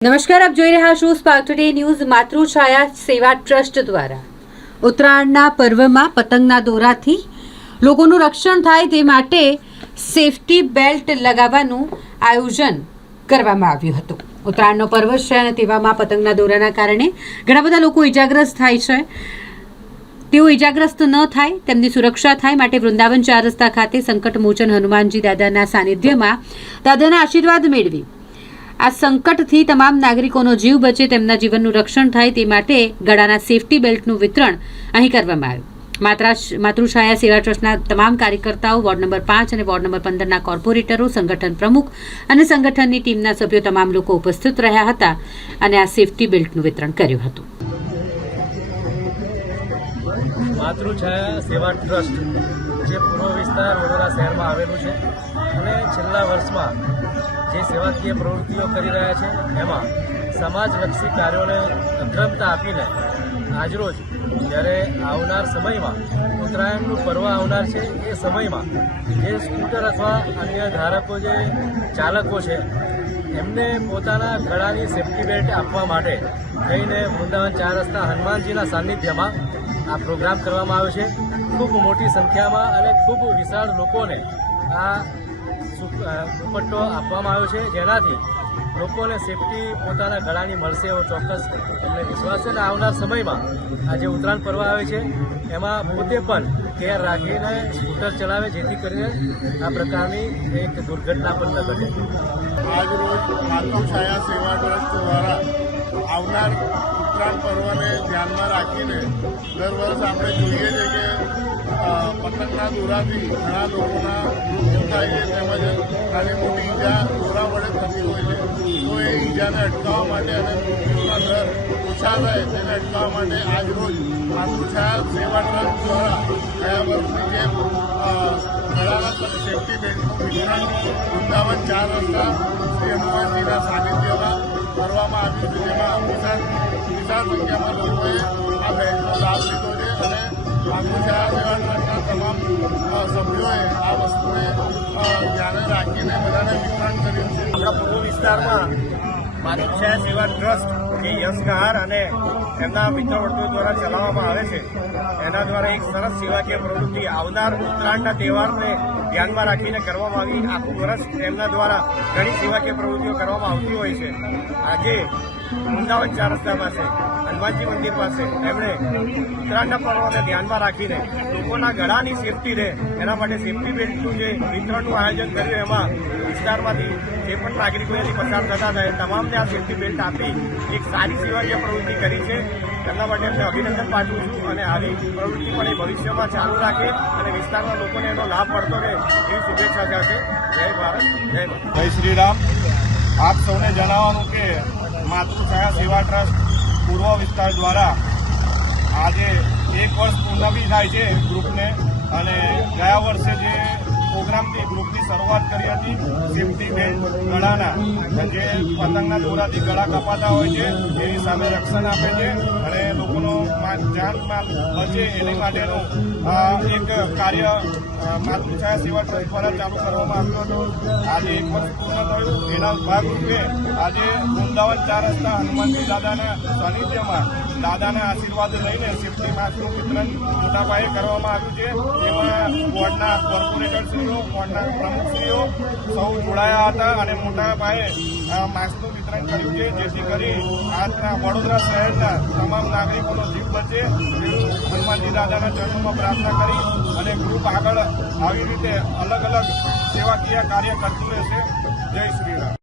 નમસ્કાર, આપ જોઈ રહ્યા છો સ્પાર્ક ટુડે ન્યૂઝ। માતૃછાયા સેવા ટ્રસ્ટ દ્વારા ઉત્તરાયણના પર્વમાં પતંગના દોરાથી લોકોનું રક્ષણ થાય તે માટે સેફટી બેલ્ટ લગાવવાનું આયોજન કરવામાં આવ્યું હતું। ઉત્તરાયણનો પર્વ છે અને તેવામાં પતંગના દોરાના કારણે ઘણા બધા લોકો ઇજાગ્રસ્ત થાય છે। તેઓ ઇજાગ્રસ્ત ન થાય, તેમની સુરક્ષા થાય માટે વૃંદાવન 4 રસ્તા ખાતે સંકટ મોચન હનુમાનજી દાદાના સાનિધ્યમાં દાદાના આશીર્વાદ મેળવી આ સંકટથી તમામ નાગરિકોનો જીવ બચે, તેમના જીવનનું રક્ષણ થાય તે માટે ગળાના સેફટી બેલ્ટનું વિતરણ અહીં કરવામાં આવ્યું। માતૃછાયા સેવા ટ્રસ્ટના તમામ કાર્યકર્તાઓ, વોર્ડ નંબર 5 અને વોર્ડ નંબર 15ના કોર્પોરેટરો, સંગઠન પ્રમુખ અને સંગઠનની ટીમના સભ્યો તમામ લોકો ઉપસ્થિત રહ્યા હતા અને આ સેફટી બેલ્ટનું વિતરણ કર્યું હતું। માતૃછાયા સેવા ટ્રસ્ટ જે પૂર્વ વિસ્તાર વડોદરા શહેરમાં આવેલું છે અને છેલ્લા વર્ષમાં જે સેવાકીય પ્રવૃત્તિઓ કરી રહ્યા છે એમાં સમાજલક્ષી કાર્યોને અગ્રતા આપીને આજરોજ જ્યારે આવનાર સમયમાં ઉત્તરાયણનું પર્વ આવનાર છે એ સમયમાં જે સ્કૂટર અથવા અન્ય ધારકો જે ચાલકો છે એમને પોતાના ગળાની સેફટી બેલ્ટ આપવા માટે થઈને વૃંદાવન 4 રસ્તા હનુમાનજીના સાનિધ્યમાં આ પ્રોગ્રામ કરવામાં આવ્યો છે। ખૂબ મોટી સંખ્યામાં અને ખૂબ વિશાળ લોકોને આ દુપટ્ટો આપવામાં આવ્યો છે, જેનાથી લોકોને સેફટી પોતાના ગળાની મળશે એવો ચોક્કસ એમને વિશ્વાસ છે। અને આવનાર સમયમાં આ જે ઉત્તરાયણ પર્વ આવે છે એમાં પોતે પણ કેર રાખીને સ્કૂટર ચલાવે, જેથી કરીને આ પ્રકારની એક દુર્ઘટના પણ ન ઘટે। આજરોજ માતૃછાયા સેવા ટ્રસ્ટ દ્વારા આવનાર ઉત્તરાયણ પર્વને ધ્યાનમાં રાખીને દર વર્ષ આપણે જોઈએ છીએ કે પતંગના દોરાથી ઘણા લોકોના મૃત્યુ થાય છે, તેમજ નાની મોટી ઈજા દોરા વડે થતી હોય છે। તો એ ઈજાને અટકાવવા માટે અને મૃત્યુના દર ઓછા થાય તેને અટકાવવા માટે આજરોજ માતૃછાયા સેવા ટ્રસ્ટ દ્વારા ગયા વર્ષની જે ગળાના સેફટી બેલ્ટનું વિતરણ વૃંદાવન 4 રસ્તા શ્રી હનુમાનજીના સાનિધ્યમાં કરવામાં આવ્યું છે, જેમાં વિશાળ સંખ્યામાં લોકોએ આ બેલ્ટનો લાભ લીધો છે અને માતૃછાયા સેવા ટ્રસ્ટના તમામ સભ્યોએ આ વસ્તુને ધ્યાને રાખીને બધાને વિતરણ કર્યું છે। આપણા પૂર્વ વિસ્તારમાં માતૃછાયા સેવા ટ્રસ્ટ જે યશ કહાર અને એમના મિત્રવર્તુઓ દ્વારા ચલાવવામાં આવે છે, એના દ્વારા એક સરસ સેવાકીય પ્રવૃત્તિ આવનાર ઉત્તરાયણના તહેવારને ધ્યાનમાં રાખીને કરવામાં આવી। આખું વર્ષ એમના દ્વારા ઘણી સેવાકીય પ્રવૃત્તિઓ કરવામાં આવતી હોય છે। આજે વૃંદાવન 4 રસ્તા પાસે હનુમાનજી મંદિર પાસે એમણે ઉત્તરાયણના પર્વને ધ્યાનમાં રાખીને લોકોના ગળાની સેફટી રહે એના માટે સેફટી બેલ્ટનું જે વિતરણનું આયોજન કર્યું, એમાં વિસ્તારમાંથી જે પણ નાગરિકો એથી પસાર થતા હતા તમામને આ સેફટી બેલ્ટ આપી એક સારી સેવાકીય પ્રવૃત્તિ કરી છે। એમના માટે એમને અભિનંદન પાઠવું છું અને આવી પ્રવૃત્તિ પણ એ ભવિષ્યમાં ચાલુ રાખે અને વિસ્તારના લોકોને એનો લાભ મળતો રહે એવી શુભેચ્છા સાથે જય ભારત, જય ભારત, જય શ્રી રામ। આપ સૌને જણાવવાનું કે માતૃછાયા સેવા ટ્રસ્ટ પૂર્વ વિસ્તાર દ્વારા આજે 1 વર્ષ પૂર્ણ બી થાય છે ગ્રુપને, અને ગયા વર્ષે જે પ્રોગ્રામથી ગ્રુપની શરૂઆત કરી હતી સેફટી બેલ્ટ ગળાના, જે પતંગના દોરાથી ગળા કપાતા હોય છે એની સામે રક્ષણ આપે છે અને લોકોનો જાન માલ બચે એની માટેનું એક કાર્ય માતૃછાયા સેવા ટ્રસ્ટ દ્વારા ચાલુ કરવામાં આવ્યું હતું। આજે 1 વર્ષ પૂર્ણ થયું, એના ભાગરૂપે આજે વૃંદાવન 4 રસ્તા હનુમાનજી દાદાના સાનિધ્યમાં દાદાના આશીર્વાદ લઈને સેફટી માસ્કનું વિતરણ મોટા પાયે કરવામાં આવ્યું છે। એમાં વોર્ડના કોર્પોરેટરશ્રીઓ, વોર્ડના પ્રમુખશ્રીઓ સૌ જોડાયા હતા અને મોટા પાયે માસ્કનું વિતરણ કર્યું છે, જેથી કરી આજના વડોદરા શહેરના તમામ નાગરિકોનો જીવ બચે એવી હનુમાનજી દાદાના ચરણોમાં પ્રાર્થના કરી અને ગ્રુપ આગળ આવી રીતે અલગ અલગ સેવાકીય કાર્ય કરતું રહેશે। જય શ્રી રામ।